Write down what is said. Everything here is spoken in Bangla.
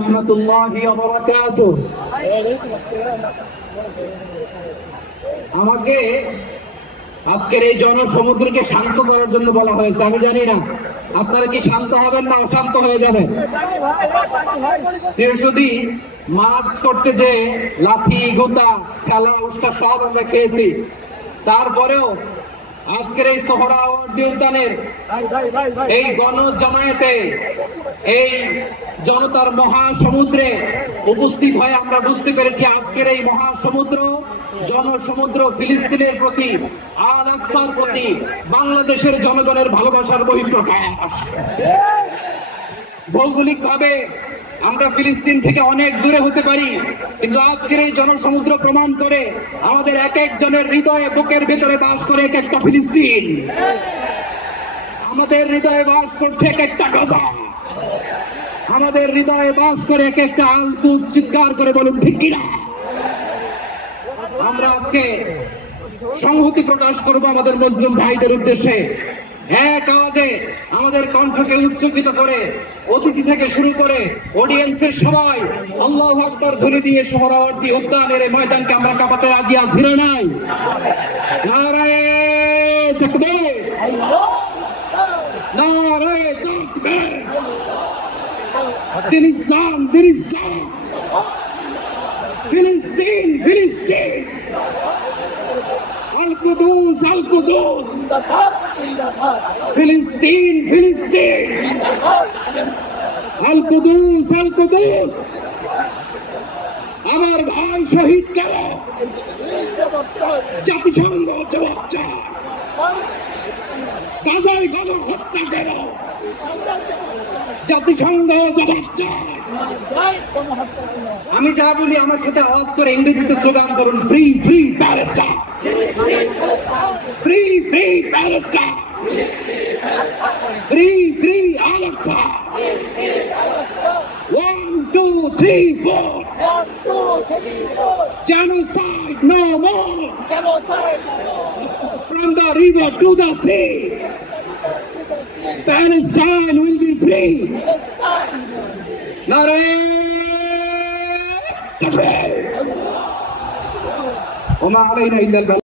রাহমাতুল্লাহি ওয়া বারাকাতুহু। আমাকে আজকের এই জনসমুদ্রকে শান্ত করার জন্য বলা হয়েছে। আমি জানি না আপনারা কি শান্ত হবেন না অশান্ত হয়ে যাবেন। যদি মাছ করতে যে লাঠি গোতা খেলা উস্কা সব আমরা খেয়েছি, তারপরেও আজকের এই সোহরাওয়ার্দী উদ্যানের এই গণজমায়েতে এই জনতার মহাসমুদ্রে উপস্থিত হয়ে আমরা বুঝতে পেরেছি আজকের এই মহাসমুদ্র জনসমুদ্র ফিলিস্তিনের প্রতি, আল আকসার প্রতি বাংলাদেশের জনগণের ভালোবাসার বহিঃপ্রকাশ। ভৌগোলিক ভাবে আমরা ফিলিস্তিন থেকে অনেক দূরে হতে পারি, কিন্তু আজকের এই জনসমুদ্র প্রমাণ করে আমাদের এক একজনের হৃদয়ে বুকের ভেতরে বাস করে এক একটা ফিলিস্তিন। আমাদের হৃদয়ে বাস করছে এক একটা গাজা, আমাদের হৃদয়ে বাস করে এক একটা আল-কুদস। চিৎকার করে বলুন ঠিক কিনা। আমরা আজকে সংহতি প্রকাশ করব আমাদের মুসলিম ভাইদের উদ্দেশ্যে। এক আওয়াজে আমাদের কণ্ঠকে উচ্চকিত করে অতিথি থেকে শুরু করে অডিয়েন্সের সবাই আল্লাহু আকবার ধ্বনি দিয়ে সোহরাওয়ার্দী উদ্যানের এই ময়দানকে আমরা কাঁপাতে রাজি আছি না নাই? নারায়ে তাকবীর, নারায়ে তাকবীর। দিন ইসলাম, দিন ইসলাম। ফিলিস্তিন, ফিলিস্তিন। আল-কুদুস, আল-কুদুস। ফিলিস্তিন, ফিলিস্তিন। আল-কুদুস, আল-কুদুস। আমার ভাই শহীদ কেন? জাতিসংঘ জবাব চায়। গাজায় গণহত্যা কেন? জাতিসংঘ জবাব চায়। আমি যা বলি আমার সাথে আওয়াজ করে ইংরেজিতে স্লোগান করুন, free free Palestine, free free Palestine, free free Al Aqsa. 1 2 3 4 genocide no more, from the river to the sea, Palestine will be free. নারায়ে তাকবীর। ওয়া মা আলাইনা ইল্লাল